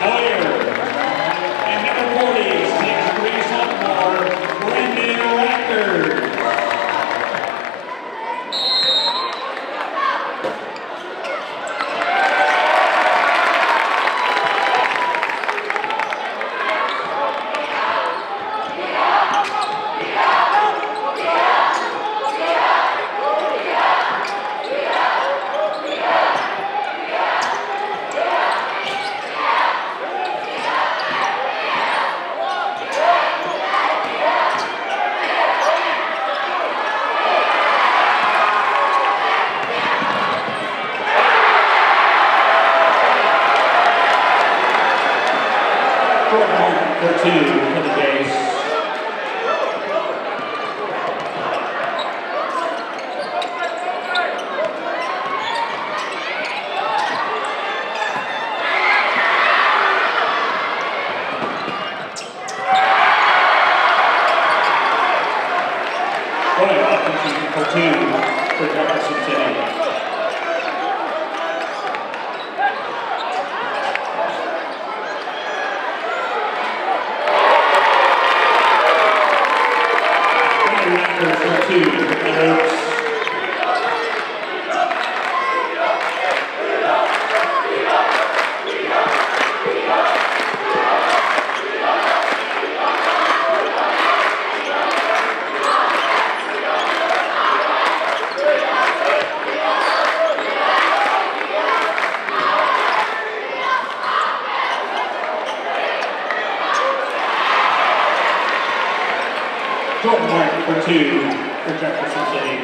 Moyer. And number 40, 6'3" sophomore, Brendan Racker. For 2 for the Jays. For 2 for Jefferson City. For 2, Blair Oaks. Jordan Martin for 2 for Jefferson City.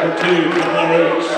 For 2 for Blair Oaks.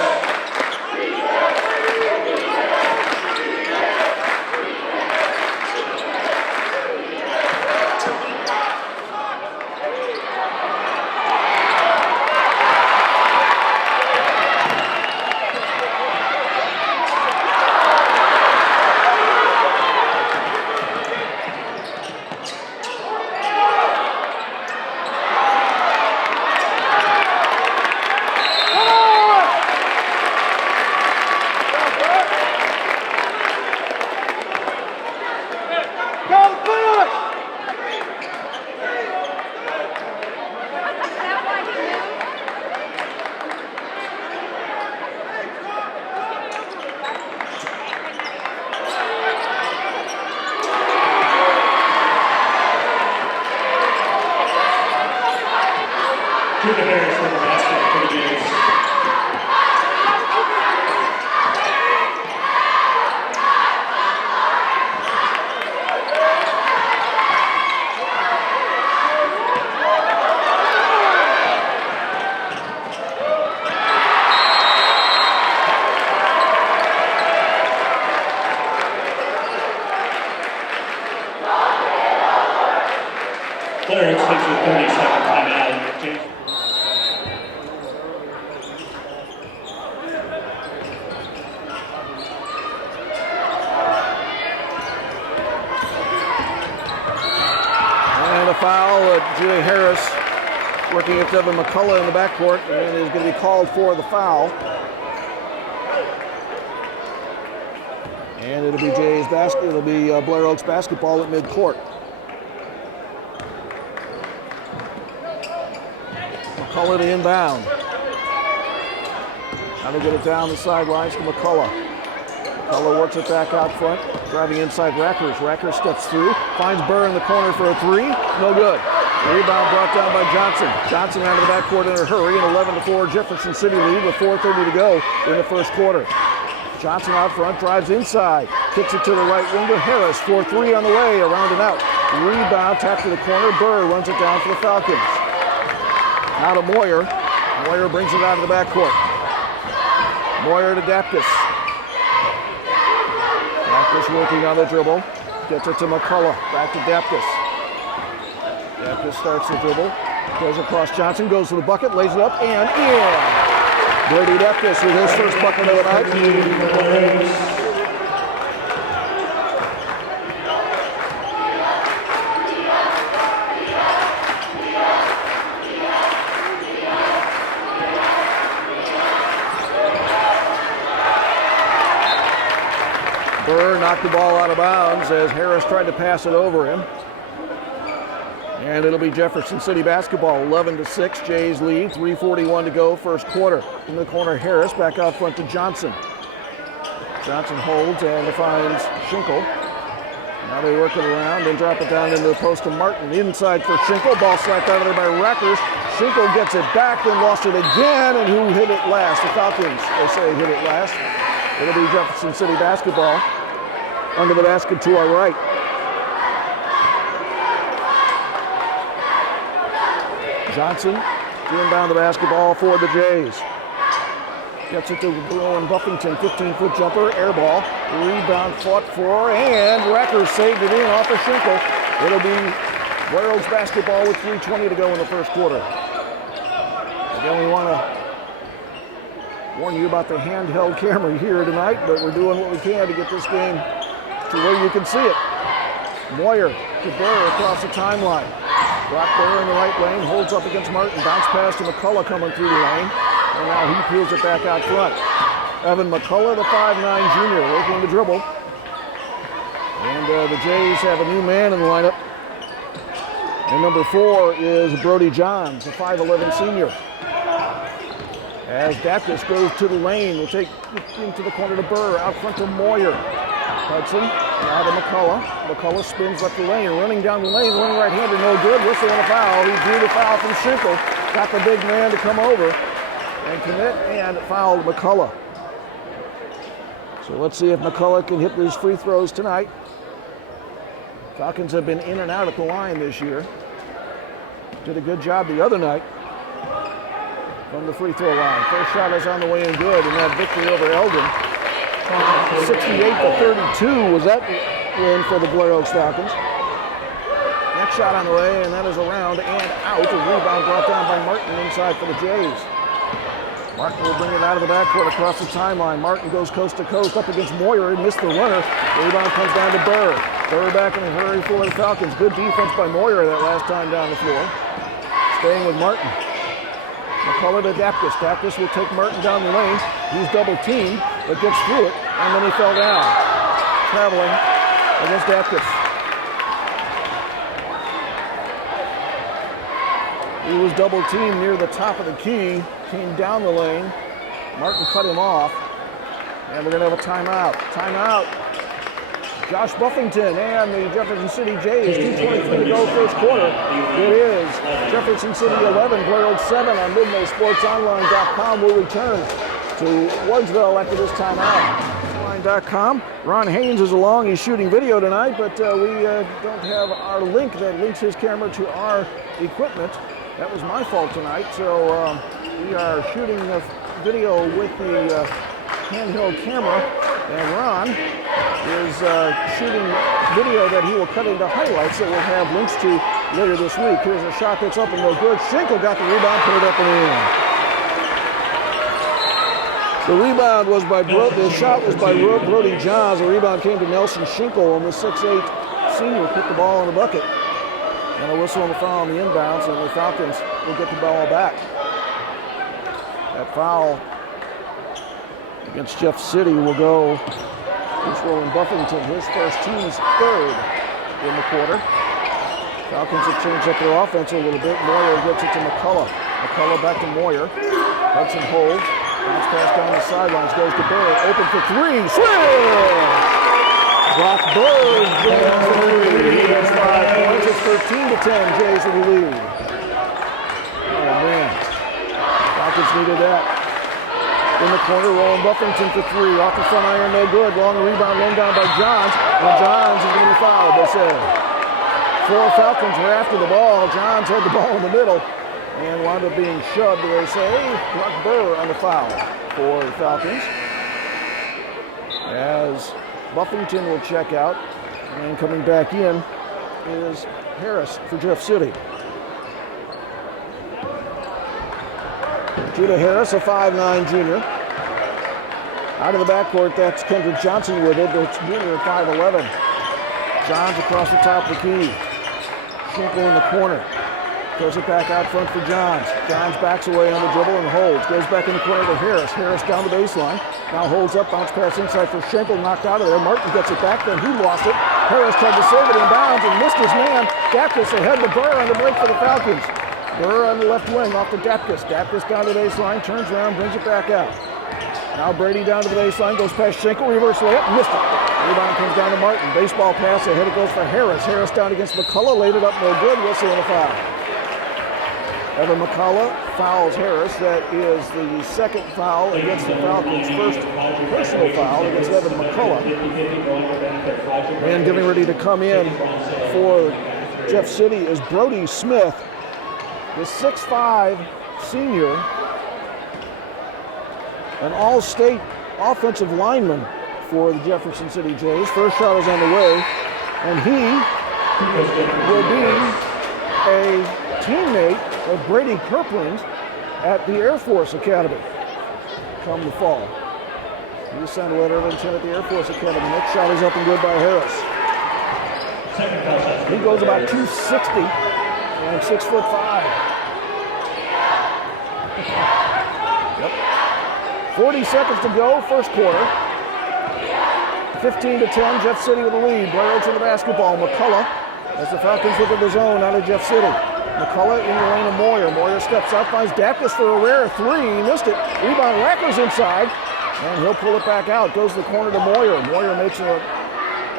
Harris for the basket for the Jays. Blair Oaks takes a 30-second timeout. Foul, Julie Harris working at Devin McCullough in the backcourt, and is going to be called for the foul. And it'll be Jay's basket. It'll be Blair Oaks basketball at midcourt. McCullough to inbound. Now they get it down the sidelines to McCullough. McCullough works it back out front, driving inside Rackers. Rackers steps through, finds Buhr in the corner for a 3. No good. Rebound brought down by Johnson. Johnson out of the backcourt in a hurry. An 11-4 Jefferson City lead with 4:30 to go in the first quarter. Johnson out front, drives inside, kicks it to the right wing to Harris. 4-3 on the way, around and out. Rebound, tapped to the corner. Buhr runs it down for the Falcons. Now to Moyer. Moyer brings it out of the backcourt. Moyer to Dapkus. Dapkus working on the dribble. Gets it to McCullough. Back to Dapkus. Dapkus starts the dribble. Goes across Johnson. Goes to the bucket. Lays it up and in. Brody Dapkus with his first bucket of the night. Buhr knocked the ball out of bounds as Harris tried to pass it over him. And it'll be Jefferson City basketball, 11-6, Jays lead, 3:41 to go, first quarter. In the corner, Harris back out front to Johnson. Johnson holds and finds Shinkle. Now they work it around and drop it down into the post to Martin. Inside for Shinkle, ball slapped out of there by Rackers. Shinkle gets it back, then lost it again, and who hit it last? The Falcons, they say, hit it last. It'll be Jefferson City basketball. Under the basket to our right. Johnson to inbound the basketball for the Jays. Gets it to Buffington, 15-foot jumper, air ball. Rebound fought for, and Rackers saved it in off of Shinkle. It'll be Blair Oaks basketball with 3:20 to go in the first quarter. Again, we want to warn you about the handheld camera here tonight, but we're doing what we can to get this game to where you can see it. Moyer to Buhr across the timeline. Brock Buhr in the right lane, holds up against Martin. Bounce pass to McCullough coming through the lane. And now he peels it back out front. Evan McCullough, the 5'9" junior, working the dribble. And the Jays have a new man in the lineup. And number 4 is Brody Johns, a 5'11" senior. As Dapkus goes to the lane, we'll take into the corner to Buhr, out front to Moyer. Hudson, now to McCullough. McCullough spins up the lane, running down the lane, running right-hander, no good. Whistle and a foul. He drew the foul from Shinkle. Got the big man to come over and commit, and fouled McCullough. So let's see if McCullough can hit these free throws tonight. Falcons have been in and out at the line this year. Did a good job the other night from the free throw line. First shot is on the way and good, and that victory over Eldon. 68-32 was that win for the Blair Oaks Falcons. Next shot on the way, and that is around and out. A rebound brought down by Martin inside for the Jays. Martin will bring it out of the backcourt across the timeline. Martin goes coast to coast up against Moyer and missed the runner. The rebound comes down to Buhr. Buhr back in a hurry for the Falcons. Good defense by Moyer that last time down the floor. Staying with Martin. McCullough to Dapkus. Dapkus will take Martin down the lane. He's double teamed, but gets through it, and then he fell down. Traveling against Dapkus. He was double teamed near the top of the key, came down the lane. Martin cut him off, and we're going to have a timeout. Timeout. Josh Buffington and the Jefferson City Jays, 2:23 to go first quarter. It is Jefferson City 11, Blair Oaks 7 on MidwaySportsOnline.com. We'll return to Wardsville after this timeout. Online.com. Ron Haynes is along. He's shooting video tonight, but we don't have our link that links his camera to our equipment. That was my fault tonight, so we are shooting the video with the handheld camera, and Ron is shooting video that he will cut into highlights that we'll have links to later this week. Here's a shot that's up and no good. Shinkle got the rebound, put it up and in. The rebound was by the shot was by Brody Johns. The rebound came to Nelson Shinkle, and the 6'8" senior put the ball in the bucket. And a whistle and a foul on the inbounds, and the Falcons will get the ball back. That foul against Jeff City will go against Roland Buffington, his first, team's third in the quarter. Falcons have changed up their offense a little bit. Moyer gets it to McCullough. McCullough back to Moyer. Hudson holds. Bounce pass down the sidelines, goes to Buhr. Open for three. Swing! Brock Buhr brings the lead. That's 5 points. It's 13-10. Jays in the lead. Oh, man. Falcons needed that. In the corner, Roland Buffington for three. Off the front iron, no good. Long rebound, run down by Johns. And Johns is going to be fouled, they say. 4 Falcons were after the ball. Johns had the ball in the middle and wound up being shoved, they say. Brock Buhr on the foul for the Falcons. As Buffington will check out. And coming back in is Harris for Jeff City. Judah Harris, a 5'9 junior. Out of the backcourt, that's Kendrick Johnson with it. It's junior at 5'11. Johns across the top of the key. Shinkle in the corner. Throws it back out front for Johns. Johns backs away on the dribble and holds. Goes back in the corner to Harris. Harris down the baseline. Now holds up, bounce pass inside for Shinkle, knocked out of there. Martin gets it back, then he lost it. Harris tried to save it in bounds and missed his man. Dapkus ahead to Buhr on the break for the Falcons. Buhr on the left wing off to Dapkus. Dapkus down the baseline, turns around, brings it back out. Now Brady down to the baseline, goes past Shinkle, reverse layup, missed it. Rebound comes down to Martin. Baseball pass ahead, it goes for Harris. Harris down against McCullough, laid it up, no good, whistle and a foul. Evan McCullough fouls Harris. That is the second foul against the Falcons. First personal foul against Evan McCullough. And getting ready to come in for Jeff City is Brody Smith, the 6'5 senior, an all-state offensive lineman for the Jefferson City Jays. First shot is on the way, and he will be a teammate of Brady Kirkland at the Air Force Academy come the fall. He signed a letter of intent at the Air Force Academy. Next shot is up and good by Harris. He goes about 260 and 6'5". Yep. 40 seconds to go, first quarter. 15-10, Jeff City with the lead. Blair Oaks with the basketball. McCullough as the Falcons look at the zone out of Jeff City. McCullough in the lane of Moyer. Moyer steps up, finds Dapkus for a rare three. He missed it. Rebound, Rackers inside. And he'll pull it back out. Goes to the corner to Moyer. Moyer makes an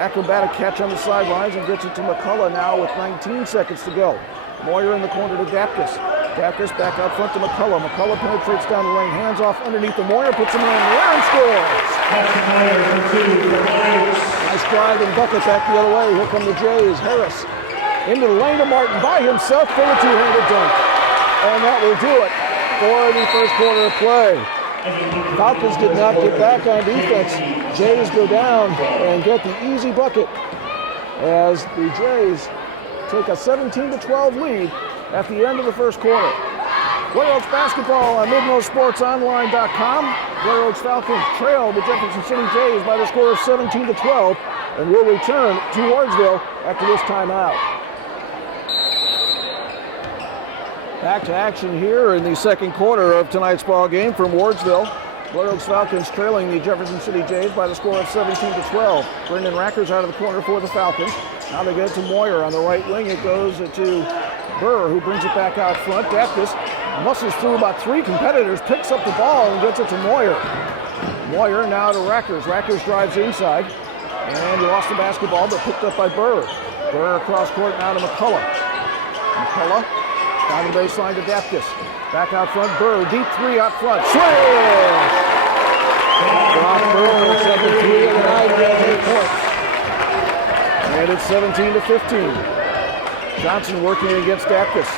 acrobatic catch on the sidelines and gets it to McCullough now with 19 seconds to go. Moyer in the corner to Dapkus. Dapkus back out front to McCullough. McCullough penetrates down the lane, hands off underneath the Moyer, puts him in the air and scores. Nice drive and bucket back the other way. Here come the Jays. Harris into the lane of Martin by himself for a two-handed dunk. And that will do it for the first quarter of play. Falcons did not get back on defense. Jays go down and get the easy bucket as the Jays take a 17-12 lead at the end of the first quarter. Blair Oaks basketball on MidnostSportsOnline.com. Blair Oaks Falcons trail the Jefferson City Jays by the score of 17-12 and will return to Wardsville after this timeout. Back to action here in the second quarter of tonight's ball game from Wardsville. Blair Oaks Falcons trailing the Jefferson City Jays by the score of 17-12. Brendan Rackers out of the corner for the Falcons. Now they get it to Moyer on the right wing. It goes to Buhr, who brings it back out front. Dapkus muscles through about three competitors, picks up the ball and gets it to Moyer. Moyer now to Rackers. Rackers drives inside, and he lost the basketball, but picked up by Buhr. Buhr across court now to McCullough. McCullough down the baseline to Dapkus. Back out front, Buhr, deep three out front. Swish! Block Buhr, second three of the night, 8 points. And it's 17-15. Johnson working against Dapkus.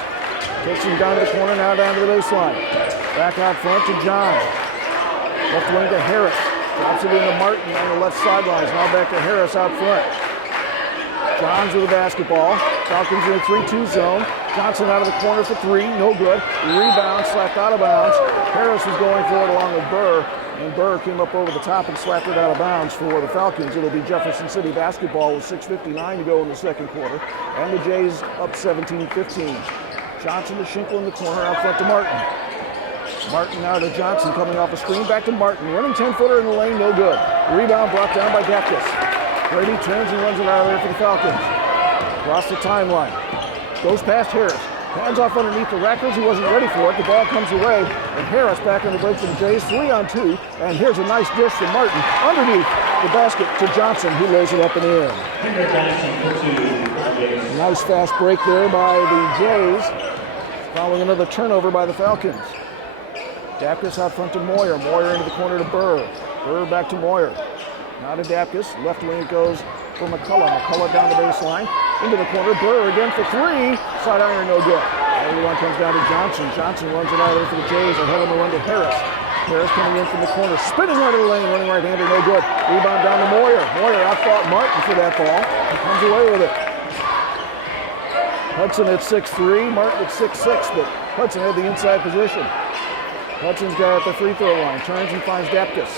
Takes him down to the corner, now down to the baseline. Back out front to John. Left wing to Harris. Drops it into Martin on the left sidelines. Now back to Harris out front. Johns with the basketball. Falcons in a 3-2 zone. Johnson out of the corner for three, no good. Rebound, slapped out of bounds. Harris was going for it along with Buhr, and Buhr came up over the top and slapped it out of bounds for the Falcons. It'll be Jefferson City basketball with 6:59 to go in the second quarter, and the Jays up 17-15. Johnson to Shinkle in the corner, out front to Martin. Martin now to Johnson, coming off a screen, back to Martin. Running 10-footer in the lane, no good. Rebound brought down by Dapkus. Brady turns and runs it out of there for the Falcons. Across the timeline. Goes past Harris. Hands off underneath the Rackers. He wasn't ready for it. The ball comes away. And Harris back on the break for the Jays. 3-on-2. And here's a nice dish from Martin underneath the basket to Johnson, who lays it up and in. Nice fast break there by the Jays. Following another turnover by the Falcons. Dapkus out front to Moyer. Moyer into the corner to Buhr. Buhr back to Moyer. Now to Dapkus. Left wing it goes for McCullough. McCullough down the baseline. Into the corner. Buhr again for three. Side iron, no good. Everyone comes down to Johnson. Johnson runs it out there for the Jays. Ahead on the run to Harris. Harris coming in from the corner, spinning right of the lane, running right-hander, no good. Rebound down to Moyer. Moyer outfought Martin for that ball. He comes away with it. Hudson at 6'3", Martin at 6'6", but Hudson had the inside position. Hudson's got at the free throw line, turns and finds Dapkus.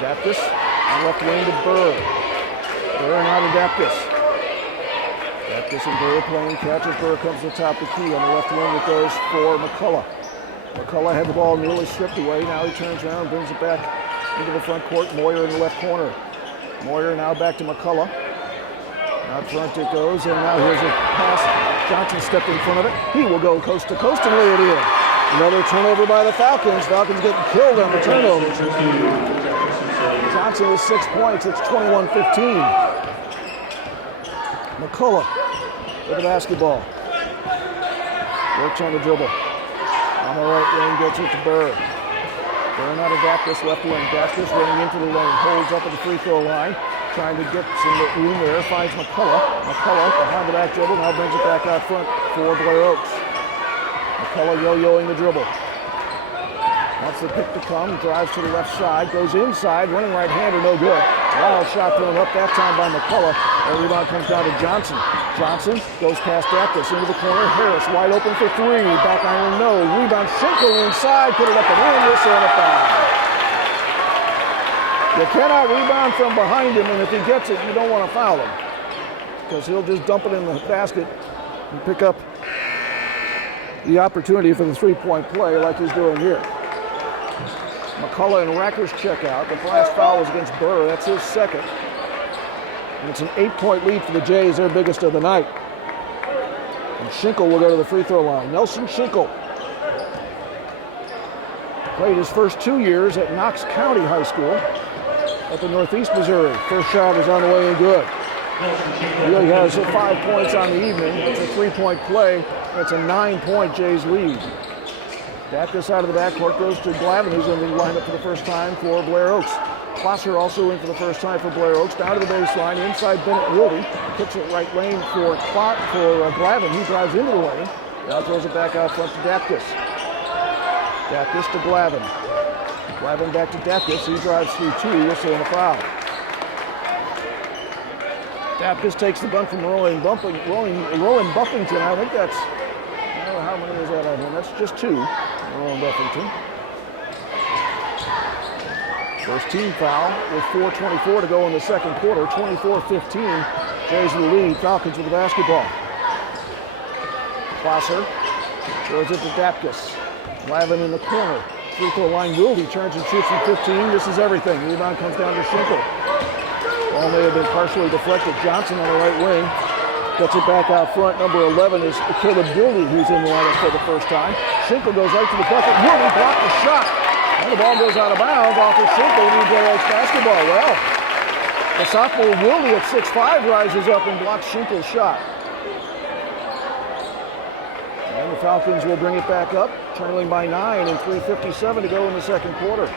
Dapkus, on left wing to Buhr. Buhr now to Dapkus. Dapkus and Buhr playing catch as Buhr comes to the top of the key. On the left wing it goes for McCullough. McCullough had the ball nearly stripped away. Now he turns around and brings it back into the front court. Moyer in the left corner. Moyer now back to McCullough. Out front it goes, and now here's a pass. Johnson stepped in front of it. He will go coast to coast and lay it in. Another turnover by the Falcons. Falcons getting killed on the turnover. Johnson with 6 points. It's 21-15. McCullough with the basketball. Works on the dribble. On the right wing, gets it to Buhr. Buhr out of Dapkus, left wing. Dapkus running into the lane, holds up at the free throw line, trying to get some room there, finds McCullough. McCullough behind the back dribble, now brings it back out front for Blair Oaks. McCullough yo-yoing the dribble. Wants the pick to come, drives to the left side, goes inside, running right-hander, no good. Wild shot thrown up that time by McCullough. The rebound comes down to Johnson. Johnson goes past Dapkus into the corner. Harris wide open for three. Back iron, no. Rebound, Shinkle inside, put it up and in. Whistle and a foul. You cannot rebound from behind him, and if he gets it, you don't want to foul him, because he'll just dump it in the basket and pick up the opportunity for the three-point play like he's doing here. McCullough and Rackers check out. The last foul was against Buhr. That's his second. And it's an 8-point lead for the Jays, their biggest of the night. And Shinkle will go to the free throw line. Nelson Shinkle played his first 2 years at Knox County High School up in Northeast Missouri. First shot is on the way and good. He really has 5 points on the evening. It's a 3-point play. It's a 9-point Jays lead. Dapkus out of the backcourt goes to Glavin, who's in the lineup for the first time for Blair Oaks. Closser also in for the first time for Blair Oaks. Down to the baseline, inside Bennett Wilde. Kicks it right lane for Glavin. He drives into the lane. Now throws it back out front to Dapkus. Dapkus to Glavin. Glavin back to Dapkus. He drives through two. Whistle and a foul. Dapkus takes the bump from Rowan Buffington. I think that's, I don't know how many is that on him. That's just two. Rowan Buffington. First team foul with 4:24 to go in the second quarter. 24-15. Jays in the lead. Falcons with the basketball. Closser throws it to Dapkus. Glavin in the corner. Free throw line. Wilde turns and shoots from 15. This is everything. Rebound comes down to Shinkle. Ball may have been partially deflected. Johnson on the right wing. Gets it back out front. Number 11 is Caleb Gildy, who's in the lineup for the first time. Shinkle goes right to the bucket. Wilde blocked the shot. And the ball goes out of bounds off of Shinkle. New Blair Oaks basketball. Well, the sophomore Wilde at 6'5" rises up and blocks Shinkle's shot. And the Falcons will bring it back up, trailing by 9 and 3:57 to go in the second quarter.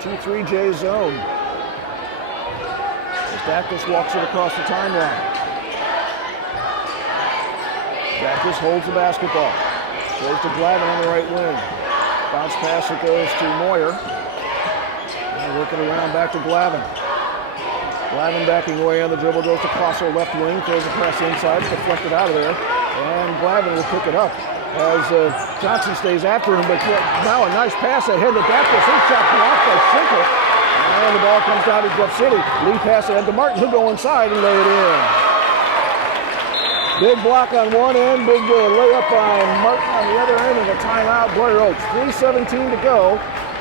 2-3 Jays zone. As Dapkus walks it across the timeline. Dapkus holds the basketball. Goes to Glavin on the right wing. Bounce pass, it goes to Moyer. And working around back to Glavin. Glavin backing away on the dribble, goes to Closser left wing, throws a press inside, deflected out of there. And Glavin will pick it up as Johnson stays after him, but now a nice pass ahead to Dapkus. His shot blocked by Shinkle. And the ball comes down to Jeff City. Lee pass ahead to Martin, who'll go inside and lay it in. Big block on one end, big layup by Martin on the other end, and a timeout, Blair Oaks. 3:17 to go.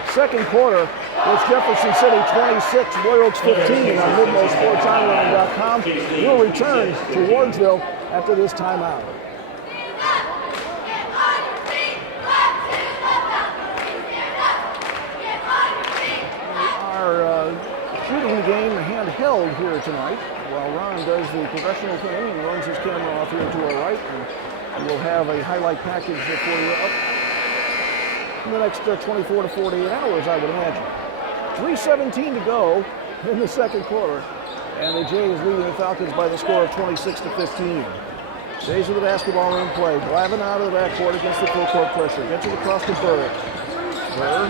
Second quarter. It's Jefferson City 26, Blair Oaks 15 on MidwaySportsOnline.com. We'll return to Wardsville after this timeout. Shooting the game handheld here tonight while Ron does the professional thing and runs his camera off here to our right, and we'll have a highlight package for you up in the next 24 to 48 hours, I would imagine. 3:17 to go in the second quarter, and the Jays leading the Falcons by the score of 26-15. Jays with the basketball in play. Glavin out of the backcourt against the full court pressure. Gets it across to Buhr. Buhr,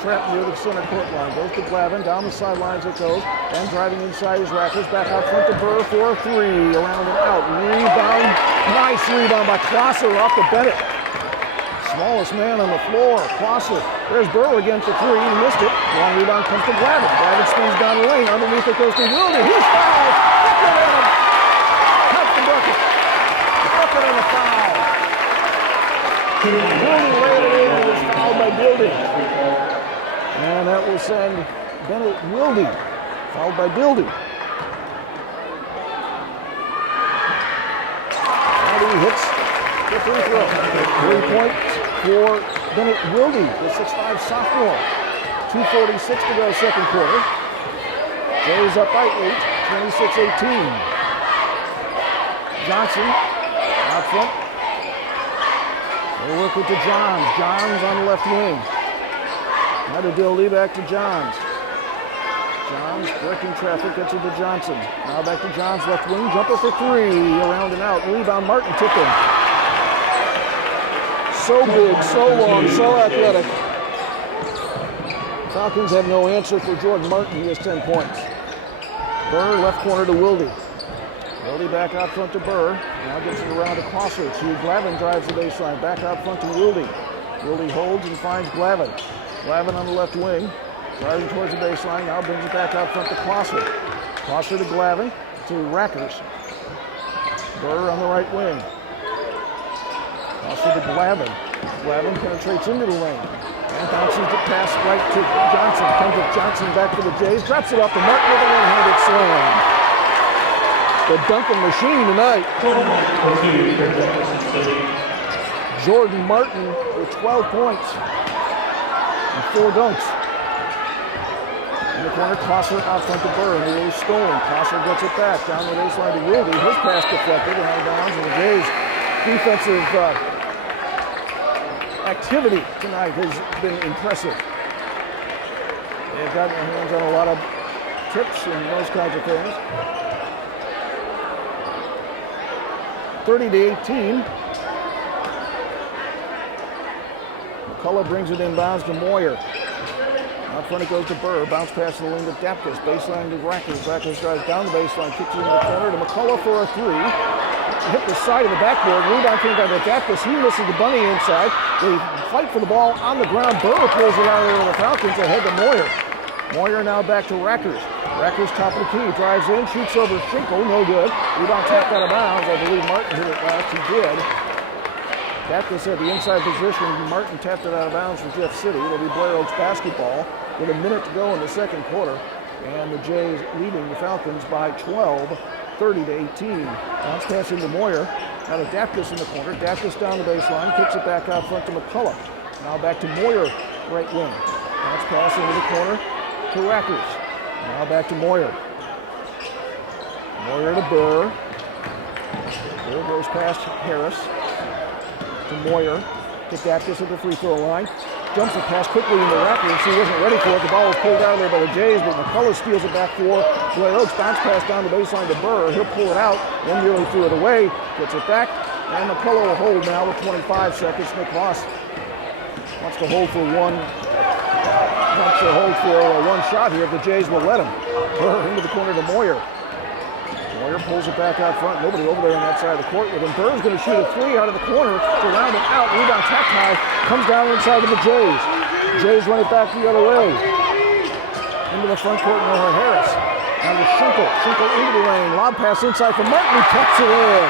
trapped near the center court line. Goes to Glavin. Down the sidelines it goes. And driving inside his Rackers. Back out front to Buhr for a three. Around and out. Rebound. Nice rebound by Closser off to Bennett. Smallest man on the floor. Closser. There's Buhr again for three. He missed it. Long rebound comes to Glavin. Glavin spins down the lane. Underneath it goes to Wilde. He's fouled. Touch the bucket. Bucket and a foul. Wilde ran it in and was fouled by Building. And that will send Bennett Wilde. Fouled by Building. And he hits the free throw. 3 points for Bennett Wilde, the 6'5" sophomore. 2:46 to go second quarter. Jays up by 8, 26-18. Johnson out front. They work it to Johns. Johns on the left wing. Now to Dildy, back to Johns. Johns breaking traffic, gets it to Johnson. Now back to Johns, left wing, jumper for three. Around and out. Rebound, Martin tipping. So big, so long, so athletic. Falcons have no answer for Jordan Martin. He has 10 points. Buhr, left corner to Wilde. Wilde back out front to Buhr. Now gets it around to Closser. Glavin drives the baseline. Back out front to Wilde. Wilde holds and finds Glavin. Glavin on the left wing. Driving towards the baseline. Now brings it back out front to Closser. Closser to Glavin. To Rackers. Buhr on the right wing. Closser to Glavin. Glavin penetrates into the lane. And bounces the pass right to Johnson. Comes with Johnson back to the Jays. Drops it off to Martin with a one-handed slam. The dunking machine tonight. Jordan Martin with 12 points and 4 dunks. In the corner, Closser out front to Buhr. And it was stolen. Closser gets it back down the baseline to Wilde. His pass deflected and out of bounds. And the Jays' defensive activity tonight has been impressive. They've gotten their hands on a lot of tips and those kinds of things. 30-18. McCullough brings it inbounds to Moyer. Out front it goes to Buhr. Bounce pass to the wing to Dapkus. Baseline to Rackers. Rackers drives down the baseline. Kicks it in the corner to McCullough for a three. Hit the side of the backboard. Rebound came down to Dapkus. He misses the bunny inside. They fight for the ball on the ground. Buhr pulls it out of there with the Falcons ahead to Moyer. Moyer now back to Rackers. Rackers top of the key. Drives in. Shoots over Shinkle. No good. Rebound tapped out of bounds. I believe Martin hit it last. He did. Dapkus had the inside position. Martin tapped it out of bounds for Jeff City. It'll be Blair Oaks basketball with a minute to go in the second quarter. And the Jays leading the Falcons by 12. 30-18. Bounce pass into Moyer. Now to Dapkus in the corner. Dapkus down the baseline. Kicks it back out front to McCullough. Now back to Moyer, right wing. Bounce pass into the corner to Rackers. Now back to Moyer. Moyer to Buhr. Buhr goes past Harris to Moyer. To Dapkus at the free throw line. Jumps the pass quickly into Rackers. He wasn't ready for it. The ball was pulled out of there by the Jays, but McCullough steals it back for Blair Oaks. Bounce pass down the baseline to Buhr. He'll pull it out, then nearly threw it away. Gets it back, and McCullough will hold now with 25 seconds. Nick Voss wants to hold for one shot here if the Jays will let him. Buhr into the corner to Moyer. Moyer pulls it back out front. Nobody over there on that side of the court with him. Buhr's going to shoot a three out of the corner to round it out. Rebound tap high. Comes down inside of the Jays. Jays run it back the other way. Into the front court, Noah Harris. Now to Shinkle. Shinkle into the lane. Lob pass inside for Martin. He tucks it in.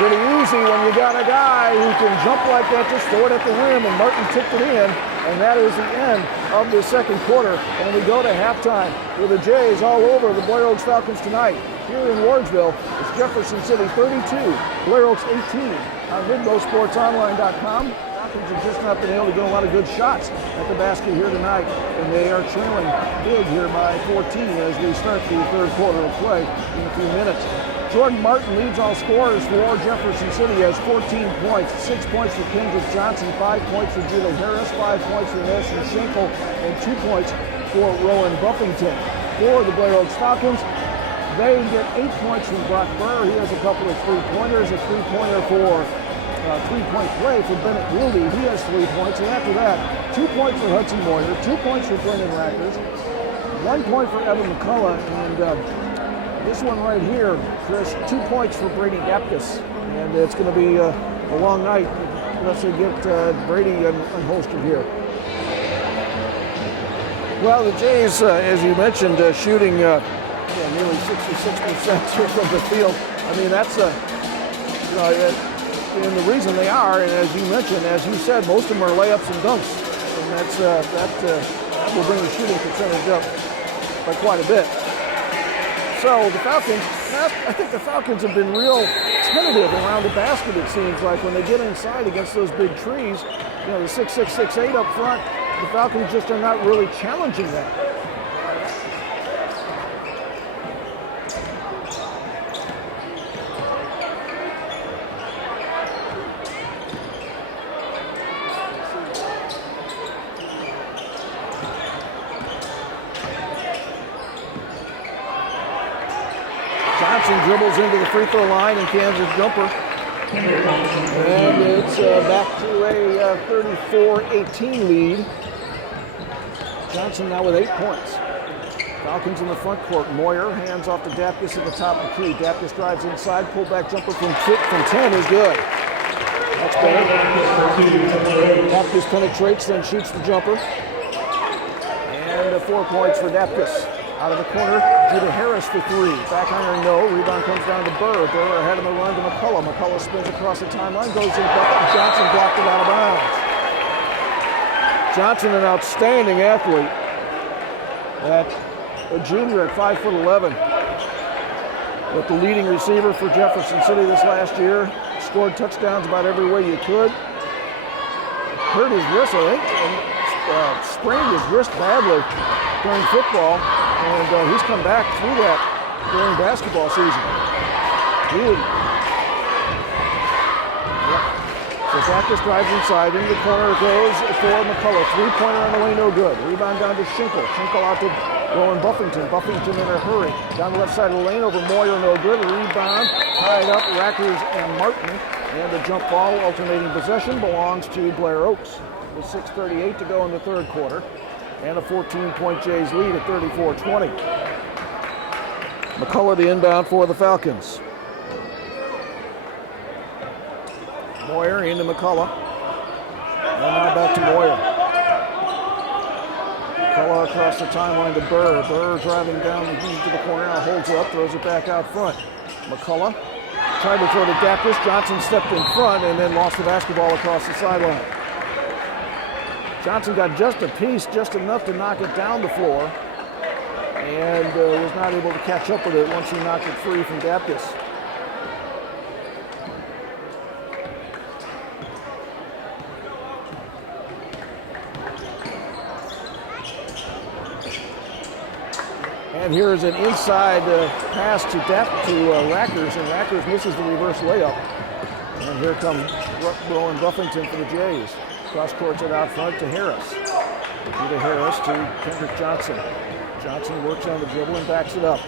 Pretty easy when you got a guy who can jump like that, just throw it at the rim, and Martin tipped it in. And that is the end of the second quarter. And we go to halftime with the Jays all over the Blair Oaks Falcons tonight. Here in Wardsville, it's Jefferson City 32, Blair Oaks 18 on MidwaySportsOnline.com. Falcons have just not been able to get a lot of good shots at the basket here tonight. And they are trailing big here by 14 as we start the third quarter of play in a few minutes. Jordan Martin leads all scorers for Jefferson City, has 14 points, 6 points for Kendrick Johnson, 5 points for Julie Harris, 5 points for Nelson Shinkle, and 2 points for Rowan Buffington. For the Blair Oaks Falcons, They get 8 points from Brock Buhr. He has a couple of three-pointers, a three-pointer for three-point play for Bennett Wilde. He has 3 points. And after that, 2 points for Hudson Moyer, 2 points for Brendan Rackers, 1 point for Evan McCullough, and this one right here, Chris, 2 points for Brady Dapkus. And it's going to be a long night unless they get Brady unholstered here. Well, the Jays, as you mentioned, shooting nearly 66% here from the field. I mean, that's and the reason they are, and as you mentioned, as you said, most of them are layups and dunks, and that will bring the shooting percentage up by quite a bit. So the Falcons, I think the Falcons have been real tentative around the basket, it seems like, when they get inside against those big trees. You know, the 6'6", 6'8" up front, the Falcons just are not really challenging that. Johnson dribbles into the free throw line and Kansas jumper. And it's back to a 34-18 lead. Johnson now with 8 points. Falcons in the front court. Moyer hands off to Dapkus at the top of the key. Dapkus drives inside. Pullback jumper from 10 is good. That's better. Dapkus penetrates, then shoots the jumper. And 4 points for Dapkus. Out of the corner, Judah Harris for 3. Back iron, no. Rebound comes down to Buhr. Buhr ahead of the run to McCullough. McCullough spins across the timeline, goes in bucket. Johnson blocked it out of bounds. Johnson, an outstanding athlete. A junior at 5'11". But the leading receiver for Jefferson City this last year. Scored touchdowns about every way you could. Hurt his wrist, I think, and sprained his wrist badly during football. And he's come back through that during basketball season. So Dapkus drives inside. Into the corner goes for McCullough. Three-pointer on the way, no good. Rebound down to Shinkle. Shinkle out to Rowan Buffington. Buffington in a hurry. Down the left side of the lane over Moyer, no good. Rebound tied up, Rackers and Martin. And the jump ball, alternating possession, belongs to Blair Oaks. With 6:38 to go in the third quarter. And a 14-point Jays lead at 34-20. McCullough the inbound for the Falcons. Moyer into McCullough. And now back to Moyer. McCullough across the timeline to Buhr. Buhr driving down to the corner, now holds up, throws it back out front. McCullough tried to throw to Dapkus. Johnson stepped in front and then lost the basketball across the sideline. Johnson got just a piece, just enough to knock it down the floor, and was not able to catch up with it once he knocked it free from Dapkus. And here is an inside pass to Rackers, and Rackers misses the reverse layup. And here comes Rowan Buffington for the Jays. Cross courts it out front to Harris. To Harris to Kendrick Johnson. Johnson works on the dribble and backs it up.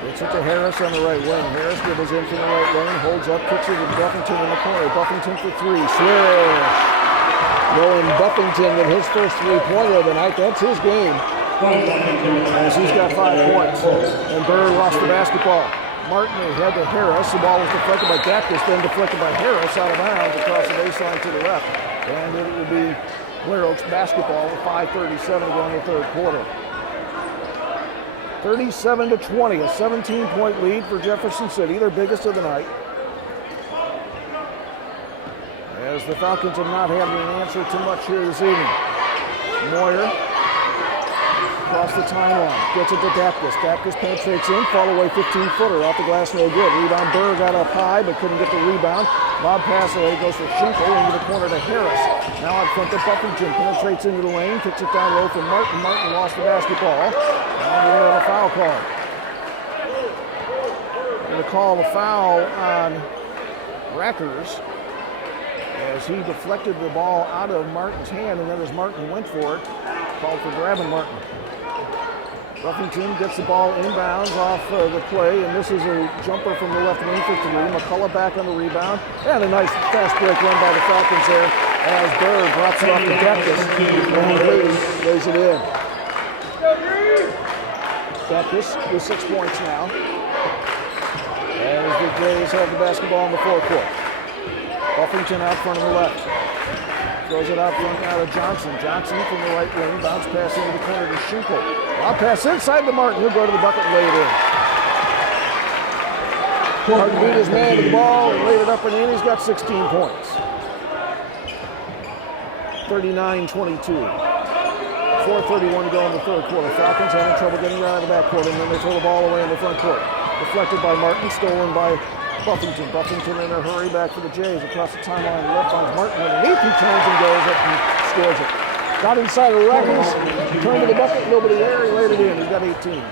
Gets it to Harris on the right wing. Harris dribbles in from the right lane, holds up, kicks it to Buffington in the corner. Buffington for 3. Swish! Rowan Buffington with his first three-pointer of the night. That's his game. As he's got 5 points. And Buhr lost the basketball. Martin ahead to Harris. The ball was deflected by Dapkus, then deflected by Harris out of bounds across the baseline to the left. And it will be Blair Oaks basketball with 5:37 to go in the third quarter. 37-20, a 17-point lead for Jefferson City, their biggest of the night. As the Falcons have not had an answer too much here this evening. Moyer across the timeline, gets it to Dapkus. Dapkus penetrates in, fall away 15-footer, off the glass, no good. Rebound, Buhr got up high, but couldn't get the rebound. Lob pass away, goes for Shinkle into the corner to Harris. Now out front to Buffington, penetrates into the lane, kicks it down low for Martin. Martin lost the basketball, and we're going to have a foul call. We're going to call a foul on Rackers as he deflected the ball out of Martin's hand, and then as Martin went for it, called for grabbing Martin. Buffington gets the ball inbounds off the play, and this is a jumper from the left wing for three. McCullough back on the rebound, and a nice fast break run by the Falcons there as Buhr drops it off to Dapkus and lays it in. Dapkus with 6 points now as the Jays have the basketball in the forecourt. Buffington out front on the left. Throws it out front now to Johnson. Johnson from the right wing. Bounce pass into the corner to Shinkle. Out pass inside to Martin. He'll go to the bucket and lay it in. Martin beat his man to the ball and laid it up and in. He's got 16 points. 39-22. 4:31 to go in the third quarter. Falcons having trouble getting out of the backcourt, and then they throw the ball away in the front court. Deflected by Martin, stolen by Buffington. Buffington in a hurry back for the Jays. Across the timeline, left finds Martin underneath. He turns and goes up and scores it. Got inside the Rackers, turned to the bucket, nobody there. He laid it in. He's got 18.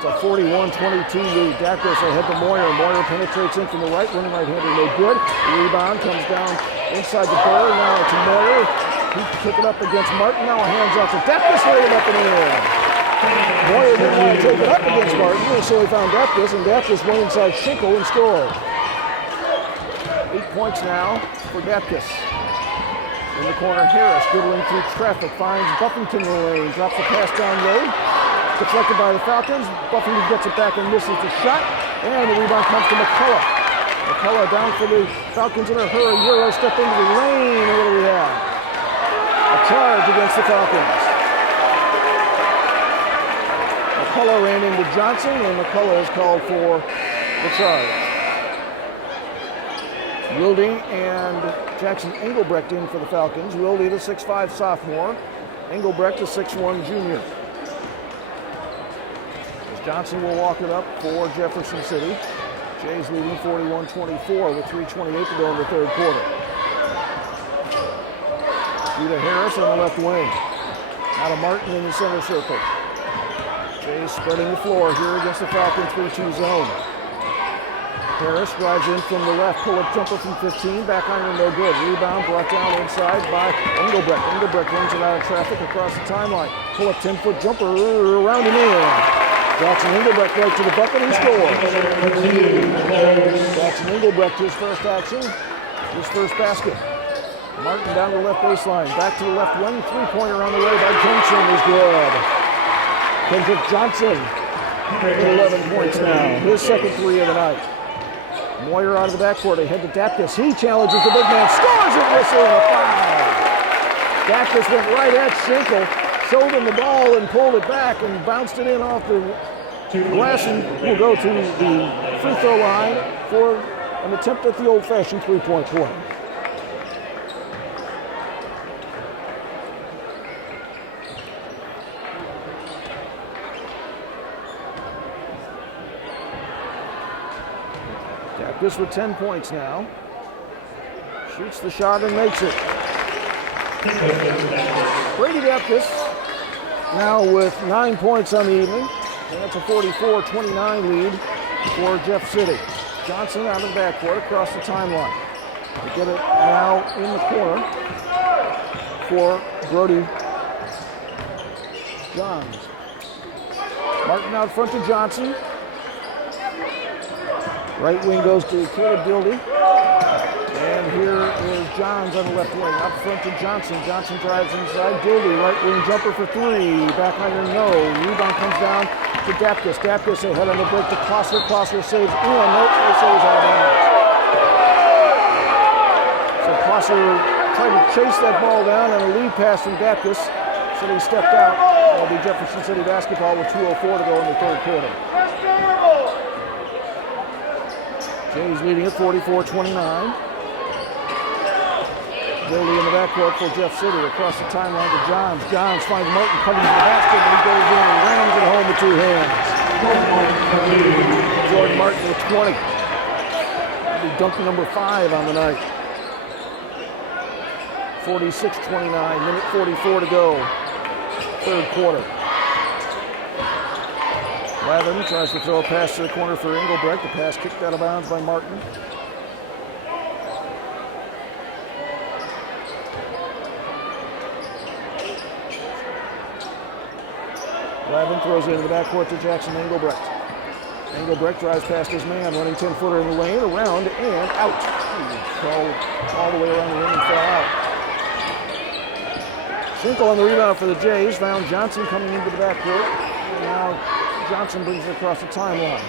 It's a 41-22 lead. Dapkus ahead to Moyer. Moyer penetrates in from the right wing, right-hander, no good. The rebound comes down inside the Buhr. Now to Moyer. He took it up against Martin. Now a hands off to Dapkus, laid it up and in. Moyer didn't want to take it up against Martin, so he found Dapkus, and Dapkus went inside Shinkle and scored. 8 points now for Dapkus. In the corner, Harris dribbling through traffic, finds Buffington in the lane, drops the pass down low, deflected by the Falcons. Buffington gets it back and misses the shot, and the rebound comes to McCullough. McCullough down for the Falcons in a hurry. Euro step into the lane, and what do we have? A charge against the Falcons. McCullough ran into Johnson, and McCullough is called for the charge. Wilde and Jackson Engelbrecht in for the Falcons. Wilde, the 6'5 sophomore. Engelbrecht, the 6'1 junior. As Johnson will walk it up for Jefferson City. Jays leading 41-24 with 3:28 to go in the third quarter. Rita Harris on the left wing. Out of Martin in the center circle. Jays spreading the floor here against the Falcon 3-2 zone. Harris drives in from the left, pull-up jumper from 15, back iron no good. Rebound brought down inside by Engelbrecht. Engelbrecht runs it out of traffic across the timeline. Pull-up 10-foot jumper around and in. Jackson Engelbrecht right to the bucket and scores. Jackson Engelbrecht, his first action, his first basket. Martin down the left baseline, back to the left wing, three-pointer on the way by Johnson is good. Kendrick Johnson with 11 points now, his second three of the night. Moyer out of the backcourt, ahead to Dapkus. He challenges the big man, scores it, whistle, and a foul. Dapkus went right at Shinkle, showed him the ball and pulled it back and bounced it in off the glass and will go to the free throw line for an attempt at the old-fashioned three-point play. Dapkus with 10 points now. Shoots the shot and makes it. Brady Dapkus now with 9 points on the evening. And that's a 44-29 lead for Jeff City. Johnson out of the backcourt across the timeline. They get it now in the corner for Brody Johns. Martin out front to Johnson. Right wing goes to Caleb Dildy. And here is Johns on the left wing. Up front to Johnson. Johnson drives inside. Dildy, right wing jumper for three. Back iron, no. Rebound comes down to Dapkus. Dapkus ahead on the break to Closser. Closser saves in. Nope, he saves out of bounds. So Closser tried to chase that ball down on a lead pass from Dapkus. So he stepped out. It'll be Jefferson City basketball with 2:04 to go in the third quarter. Jays leading at 44-29. Dildy in the backcourt for Jeff City. Across the timeline to Johns. Johns finds Martin coming to the basket, and he goes in and rams it home with two hands. Jordan Martin with 20. That'll be dunk number 5 on the night. 46-29, minute 44 to go. Third quarter. Glavin tries to throw a pass to the corner for Engelbrecht. The pass kicked out of bounds by Martin. Glavin throws it into the backcourt to Jackson Engelbrecht. Engelbrecht drives past his man, running 10-footer in the lane, around and out. Called all the way around the rim and fell out. Shinkle on the rebound for the Jays, found Johnson coming into the backcourt. And now Johnson brings it across the timeline.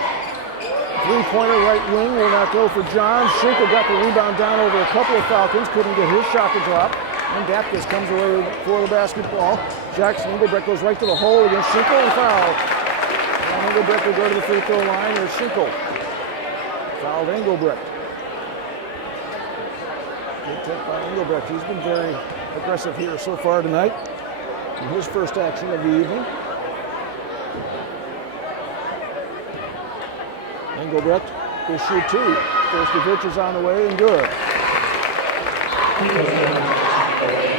Three-pointer right wing will not go for John. Shinkle got the rebound down over a couple of Falcons, couldn't get his shot to drop. And Dapkus comes away for the basketball. Jackson Engelbrecht goes right to the hole against Shinkle and foul. And Engelbrecht will go to the free throw line. There's Shinkle. Fouled Engelbrecht. Good take by Engelbrecht. He's been very aggressive here so far tonight in his first action of the evening. Engelbrecht will shoot two. First pitch is on the way and good.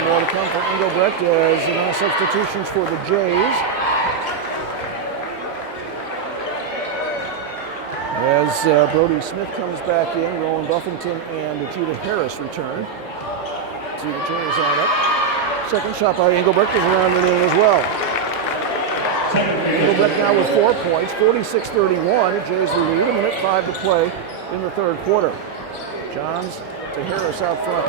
More to come from Engelbrecht as now substitutions for the Jays. As Brody Smith comes back in, Rowan Buffington and Judah Harris return. See the Jays line up. Second shot by Engelbrecht is around and in as well. Engelbrecht now with 4 points, 46-31. Jays the lead, 1:05 to play in the third quarter. Johns to Harris out front.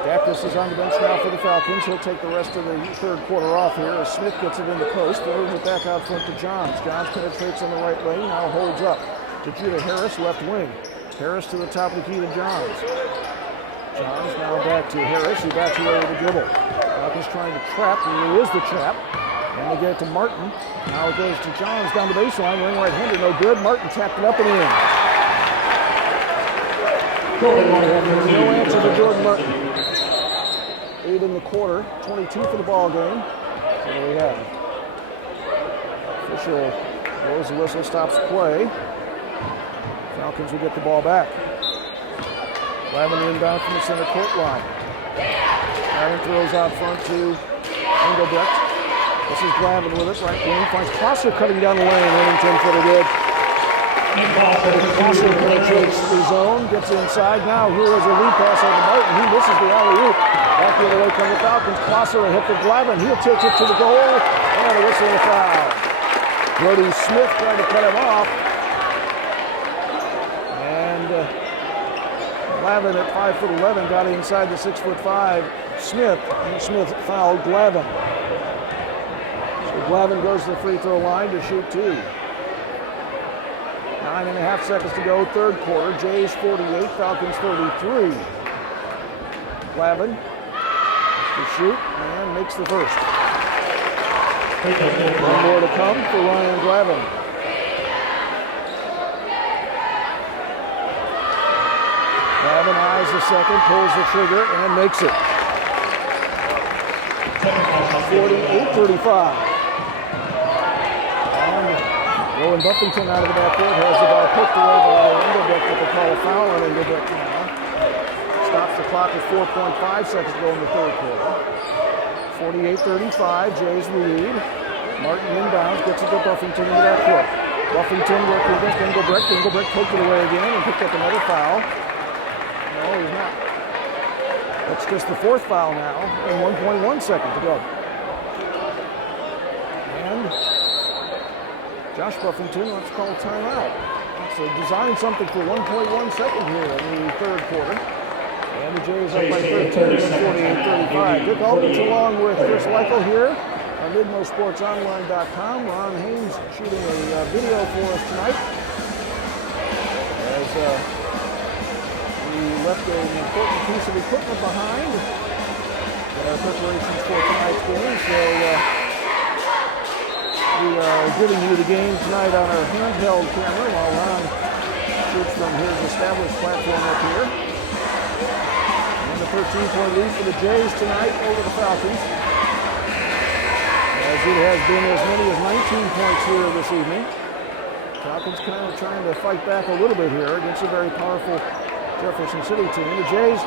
Dapkus is on the bench now for the Falcons. He'll take the rest of the third quarter off here as Smith gets it in the post. Throws it back out front to Johns. Johns penetrates on the right lane, now holds up to Judah Harris, left wing. Harris to the top of the key to Johns. Johns now back to Harris, who backs away with a dribble. Falcons trying to trap, and there is the trap. And they get it to Martin. Now it goes to Johns down the baseline. Ring right-hander, no good. Martin tapped it up and in. No answer to Jordan Martin. 8 in the quarter, 22 for the ball game. So there we have it. Official blows the whistle, stops play. Falcons will get the ball back. Glavin inbound from the center court line. Glavin throws out front to Engelbrecht. This is Glavin with it, right wing. Finds Closser cutting down the lane, winning 10-footer good. Closser penetrates the zone, gets inside. Now here is a lead pass over Martin. He misses the alley-oop. Back the other way come the Falcons. Closser will hit the Glavin. He'll take it to the goal. And a whistle and a foul. Brody Smith trying to cut him off. And Glavin at 5'11" got inside the 6'5" Smith. And Smith fouled Glavin. Glavin goes to the free throw line to shoot two. 9.5 seconds to go, third quarter. Jays 48, Falcons 33. Glavin to shoot and makes the first. One more to come for Ryan Glavin. Glavin eyes the second, pulls the trigger and makes it. 48-35. Rowan Buffington out of the backcourt has the ball poked away by Engelbrecht, but they call a foul on Engelbrecht now. Stops the clock with 4.5 seconds to go in the third quarter. 48-35, Jays the lead. Martin inbounds, gets it to Buffington in the backcourt. Buffington working against Engelbrecht. Engelbrecht poked it away again and picked up another foul. No, he's not. That's just the fourth foul now, and 1.1 second to go. And Josh Buffington, let's call a timeout. So design something for 1.1 second here in the third quarter. And the Jays up by 13, 48-35. Dick Aldrich along with Chris Leichel here on MidmoSportsOnline.com. Ron Haynes shooting a video for us tonight. As we left an important piece of equipment behind in our preparations for tonight's game. So we are giving you the game tonight on our handheld camera while Ron shoots from his established platform up here. And the 13-point lead for the Jays tonight over the Falcons, as it has been as many as 19 points here this evening. Falcons kind of trying to fight back a little bit here against a very powerful Jefferson City team. The Jays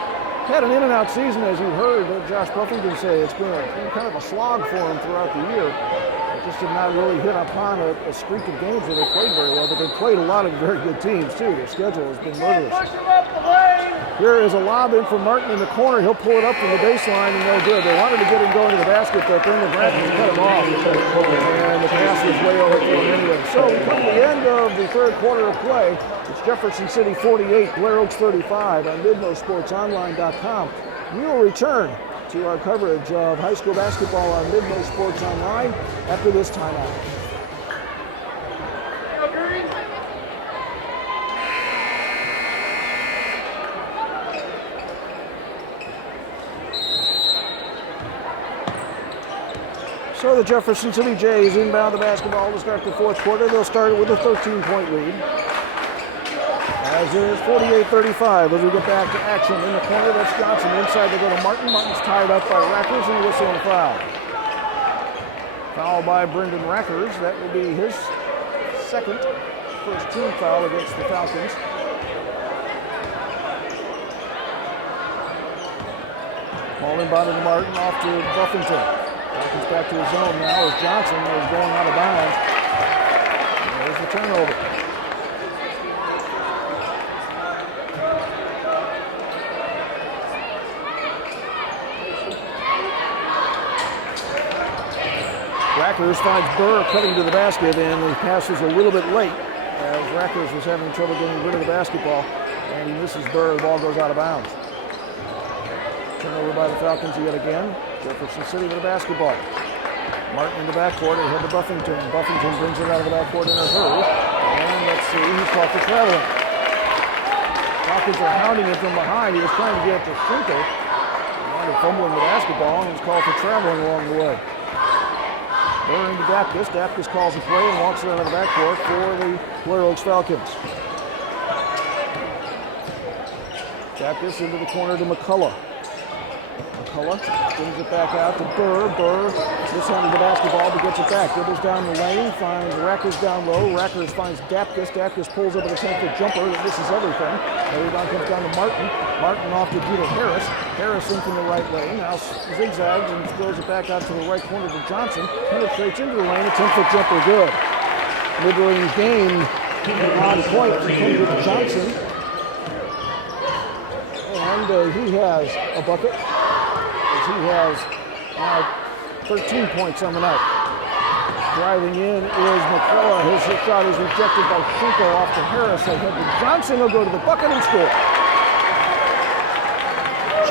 had an in-and-out season, as you heard Josh Buffington say. It's been kind of a slog for them throughout the year. Just did not really hit upon a streak of games where they played very well, but they played a lot of very good teams too. Their schedule has been murderous. Here is a lob in from Martin in the corner. He'll pull it up from the baseline and no good. They wanted to get him going to the basket, but then the Brandons cut him off. And the pass was way overthrown anyway. So we come to the end of the third quarter of play. It's Jefferson City 48, Blair Oaks 35 on MidmoSportsOnline.com. We will return to our coverage of high school basketball on Midmo Sports Online after this timeout. So the Jefferson City Jays inbound the basketball to start the fourth quarter. They'll start it with a 13-point lead. As it is 48-35 as we get back to action in the corner. That's Johnson. Inside they go to Martin. Martin's tied up by Rackers and a whistle and a foul. Foul by Brendan Rackers. That will be his first team foul against the Falcons. Ball inbounded to Martin, off to Buffington. Falcons back to his zone now as Johnson is going out of bounds. There's the turnover. Rackers finds Buhr cutting to the basket, and the pass was a little bit late as Rackers was having trouble getting rid of the basketball, and he misses Buhr. The ball goes out of bounds. Turnover by the Falcons yet again. Jefferson City with the basketball. Martin in the backcourt, ahead to Buffington. Buffington brings it out of the backcourt in a hurry. And let's see, he's called for traveling. Falcons are hounding him from behind. He was trying to get to Shinkle. He wanted fumbling the basketball and was called for traveling along the way. Buhr into Dapkus. Dapkus calls a play and walks it out of the backcourt for the Blair Oaks Falcons. Dapkus into the corner to McCullough. McCullough brings it back out to Buhr. Buhr mishandles the basketball but gets it back. Dribbles down the lane, finds Rackers down low. Rackers finds Dapkus. Dapkus pulls up with a 10-foot jumper that misses everything. The rebound comes down to Martin. Martin off to Jeter Harris. Harris in from the right lane. Now zigzags and throws it back out to the right corner to Johnson. Penetrates into the lane. A 10-foot jumper good. Mid-range game on point from Kendrick Johnson. And he has a bucket. He has now 13 points on the night. Driving in is McCullough. His shot is rejected by Shinkle off to Harris. Ahead to Johnson. He'll go to the bucket and score.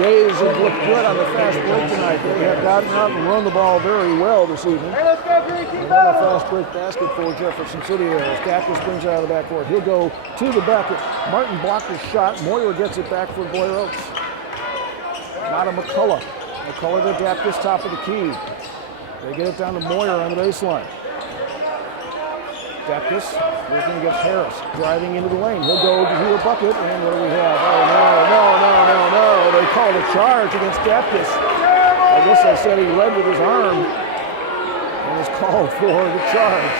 Jays have looked good on the fast break tonight. They have gotten out and run the ball very well this evening. Another fast break basket for Jefferson City there as Dapkus brings it out of the backcourt. He'll go to the bucket. Martin blocked his shot. Moyer gets it back for Blair Oaks. Now to McCullough. McCullough to Dapkus, top of the key. They get it down to Moyer on the baseline. Dapkus working against Harris, driving into the lane. He'll go to a bucket, and what do we have? Oh, no. They called a charge against Dapkus. I guess they said he led with his arm and was called for the charge.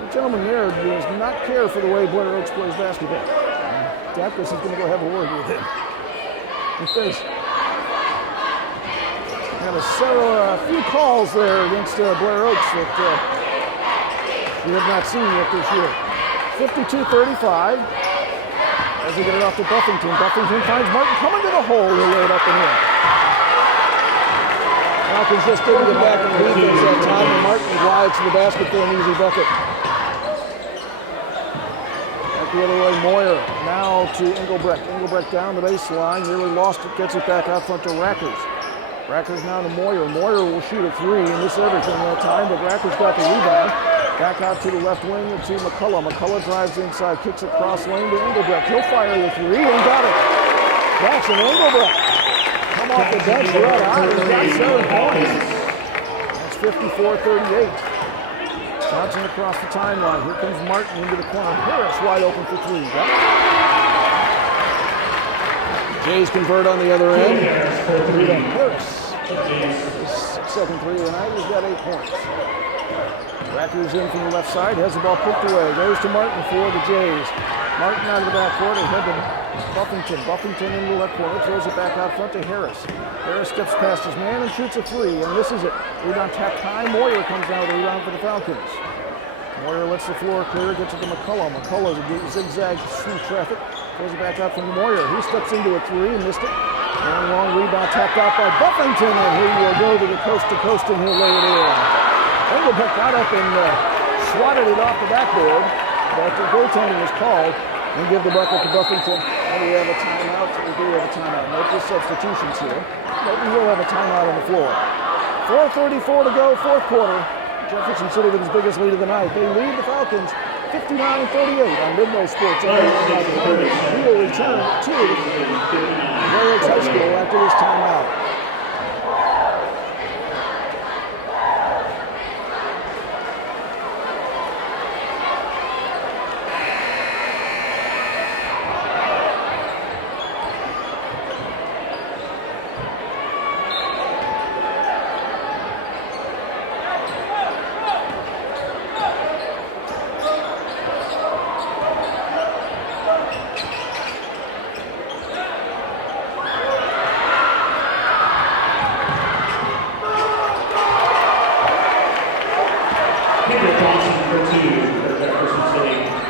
The gentleman there does not care for the way Blair Oaks plays basketball. Dapkus is going to go have a word with him. Because got a few calls there against Blair Oaks that we have not seen yet this year. 52-35 as they get it off to Buffington. Buffington finds Martin coming to the hole. He'll lay it up and in. Falcons just didn't get back in the defense that time, and Martin glides to the basket for an easy bucket. Back the other way, Moyer now to Engelbrecht. Engelbrecht down the baseline, nearly lost it, gets it back out front to Rackers. Rackers now to Moyer. Moyer will shoot a three and miss everything that time, but Rackers got the rebound. Back out to the left wing to McCullough. McCullough drives inside, kicks it cross lane to Engelbrecht. He'll fire the three and got it. That's an Engelbrecht. Come off the bench right out. He's got 7 points. That's 54-38. Johnson across the timeline. Here comes Martin into the corner. Harris wide open for three. Got it. Jays convert on the other end. Harris. His second three of the night. He's got 8 points. Rackers in from the left side. Has the ball poked away. Goes to Martin for the Jays. Martin out of the backcourt. Ahead to Buffington. Buffington in the left corner. Throws it back out front to Harris. Harris steps past his man and shoots a three. And misses it. Rebound tapped high. Moyer comes down with a rebound for the Falcons. Moyer lets the floor clear. Gets it to McCullough. McCullough zigzag through traffic. Throws it back out from Moyer. He steps into a three, missed it. And long rebound tapped out by Buffington, and he will go to the coast and he'll lay it in. Engelbrecht got up and swatted it off the backboard, but the goaltending was called and give the bucket to Buffington. And we have a timeout. We do have a timeout. No substitutions here, but we will have a timeout on the floor. 4:34 to go, fourth quarter. Jefferson City with his biggest lead of the night. They lead the Falcons 59-38 on Midway Sports. We will return to Blair Oaks High School after this timeout.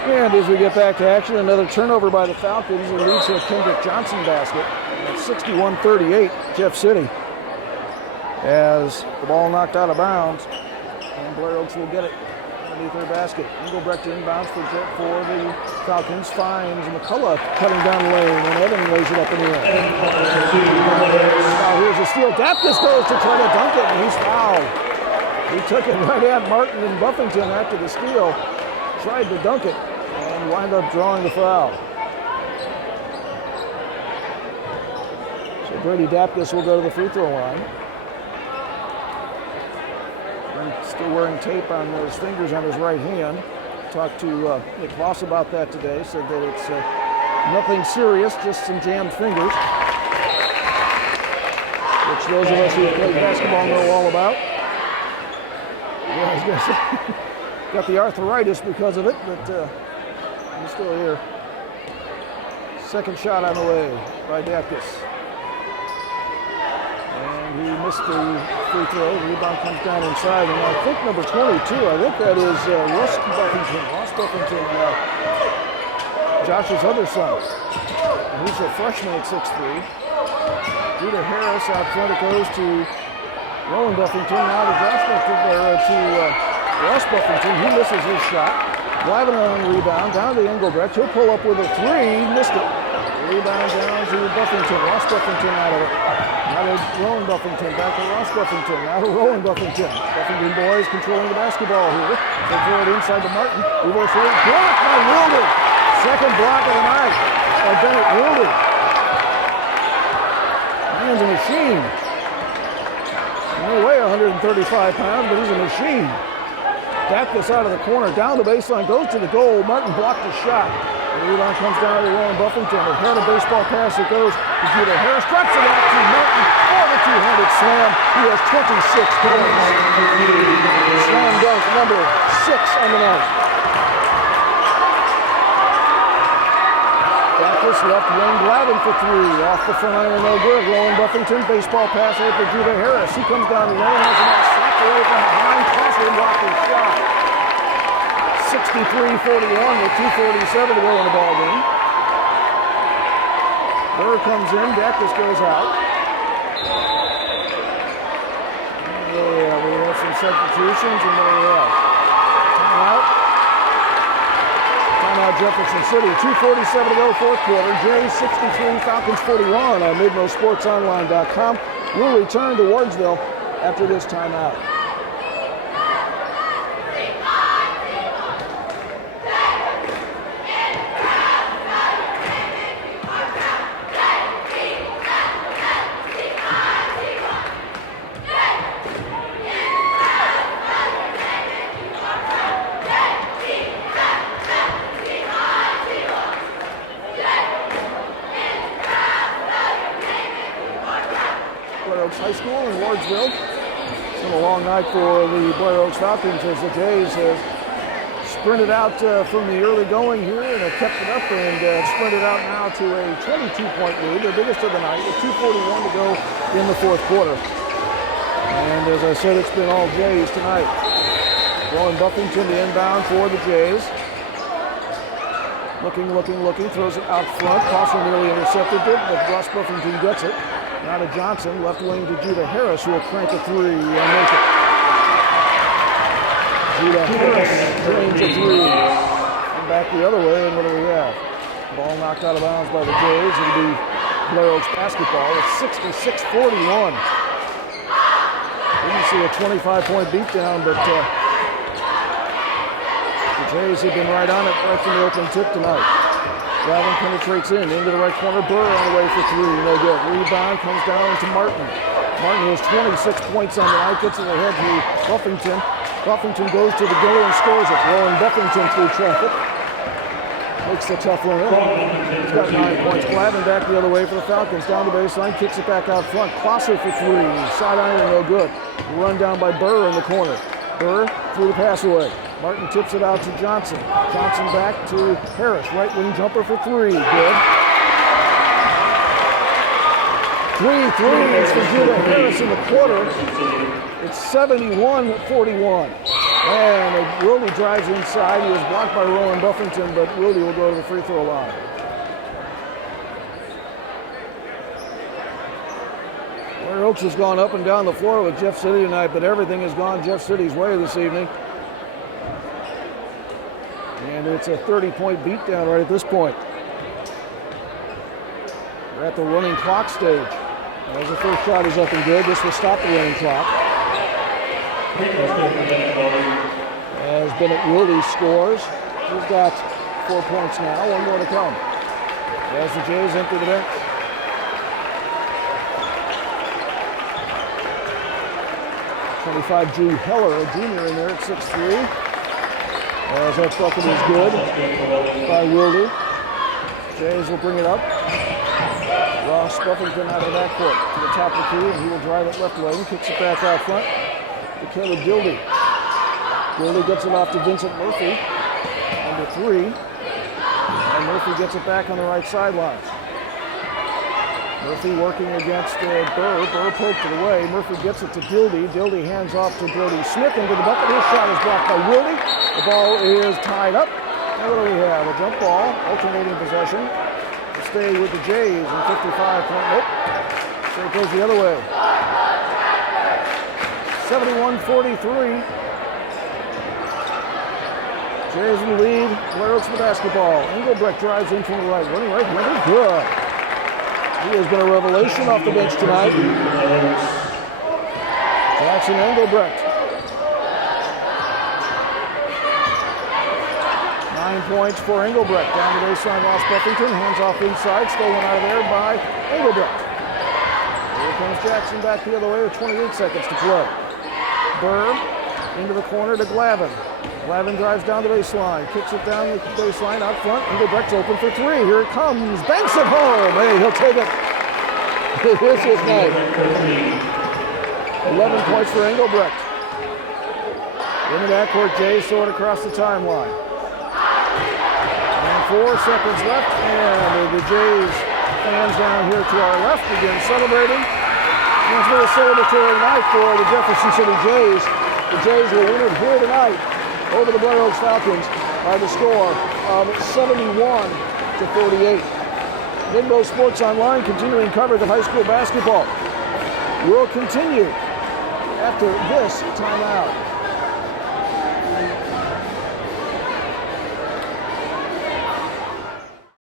And as we get back to action, another turnover by the Falcons, and leads to a Kendrick Johnson basket at 61-38, Jeff City. As the ball knocked out of bounds, and Blair Oaks will get it underneath their basket. Engelbrecht inbounds for the Falcons, finds McCullough cutting down the lane, and Evan lays it up in the air. Now here's a steal. Dapkus goes to try to dunk it, and he's fouled. He took it right at Martin and Buffington after the steal, tried to dunk it, and wind up drawing the foul. So Brady Dapkus will go to the free throw line. And still wearing tape on his fingers on his right hand. Talked to Nick Voss about that today, said that it's nothing serious, just some jammed fingers, which those of us who play basketball know all about. Yeah, I was going to say, got the arthritis because of it, but I'm still here. Second shot on the way by Dapkus. And he missed the free throw. The rebound comes down inside, and I think number 22, I think that is Ross Buffington, Josh's other son. And he's a freshman at 6'3". Judah Harris out front. It goes to Rowan Buffington. Now to Josh Buffington, to Ross Buffington. He misses his shot. Glavin on the rebound, down to Engelbrecht. He'll pull up with a three. Missed it. Rebound down to Buffington. Ross Buffington out of it. Now to Rowan Buffington. Back to Ross Buffington. Now to Rowan Buffington. Buffington boys controlling the basketball here. They throw it inside to Martin. Reverse roll. Blocked by Wilde. Second block of the night by Bennett Wilde. Man's a machine. He may weigh 135 pounds, but he's a machine. Dapkus out of the corner, down the baseline, goes to the goal. Martin blocked the shot. The rebound comes down to Rowan Buffington. They had a baseball pass. It goes to Judah Harris. Drops it out to Martin for the two-handed slam. He has 26 points. Slam dunk number 6 on the night. Dapkus left wing Glavin for three. Off the front iron, no good. Rowan Buffington, baseball pass over to Judah Harris. He comes down the lane, has a nice slapped away from behind. Crosser blocking shot. 63-41 with 2:47 to go in the ball game. Buhr comes in, Dapkus goes out. Yeah, we have some substitutions, and there we are. Timeout Jefferson City. 2:47 to go, fourth quarter. Jays 63, Falcons 41 on MidwaySportsOnline.com. We'll return to Wardsville after this timeout. High School in Wardsville. It's been a long night for the Blair Oaks Falcons as the Jays have sprinted out from the early going here and have kept it up and sprinted out now to a 22-point lead, their biggest of the night, with 2:41 to go in the fourth quarter. And as I said, it's been all Jays tonight. Rowan Buffington, the inbound for the Jays. Looking, throws it out front. Closser nearly intercepted it, but Russ Buffington gets it. Now to Johnson, left wing to Judah Harris, who will crank a three and make it. Judah Harris drains a three. And back the other way, and what do we have? Ball knocked out of bounds by the Jays. It'll be Blair Oaks basketball. It's 66-41. Didn't see a 25-point beatdown, but the Jays have been right on it right from the opening tip tonight. Glavin penetrates into the right corner. Buhr on the way for three. No good. Rebound comes down to Martin. Martin has 26 points on the night. Gets it ahead to Buffington. Buffington goes to the goal and scores it. Rolling Buffington through traffic. Makes the tough runner. He's got 9 points. Glavin back the other way for the Falcons. Down the baseline. Kicks it back out front. Closser for three. Side iron, no good. Run down by Buhr in the corner. Buhr threw the pass away. Martin tips it out to Johnson. Johnson back to Harris. Right wing jumper for three. Good. 3 threes for Judah Harris in the quarter. It's 71-41. And Wilde drives inside. He was blocked by Rowan Buffington, but Wilde will go to the free throw line. Blair Oaks has gone up and down the floor with Jeff City tonight, but everything has gone Jeff City's way this evening. And it's a 30-point beatdown right at this point. We're at the running clock stage. As the first shot is up and good, this will stop the running clock. As Bennett Wilde scores, he's got 4 points now, one more to come. As the Jays enter the bench. 25, Drew Heller, a junior in there at 6'3". As that bucket is good by Wilde. Jays will bring it up. Ross Buffington out of the backcourt to the top of the key, and he will drive it left lane, kicks it back out front to Caleb Gildy. Gildy gets it off to Vincent Murphy, number 3, and Murphy gets it back on the right sideline. Murphy working against Buhr. Buhr poked it away. Murphy gets it to Gildy. Gildy hands off to Brody Smith into the bucket. His shot is blocked by Wilde. The ball is tied up. And what do we have? A jump ball, alternating possession. To stay with the Jays in 55-point. Nope. So it goes the other way. 71-43. Jays in the lead. Blair Oaks with the basketball. Engelbrecht drives in from the right. Running right hander. Good. He has been a revelation off the bench tonight. Jackson Engelbrecht. 9 points for Engelbrecht. Down the baseline, Ross Buffington. Hands off inside. Stolen out of there by Engelbrecht. Here comes Jackson back the other way with 28 seconds to play. Buhr into the corner to Glavin. Glavin drives down the baseline, kicks it down the baseline out front. Engelbrecht's open for three. Here it comes. Banks it home. Hey, he'll take it. It is his night. 11 points for Engelbrecht. In the backcourt, Jays throw it across the timeline. And 4 seconds left, and the Jays fans down here to our left begin celebrating. And it's been a celebratory night for the Jefferson City Jays. The Jays will win it here tonight over the Blair Oaks Falcons by the score of 71-48. Midbow Sports Online continuing coverage of high school basketball. We'll continue after this timeout.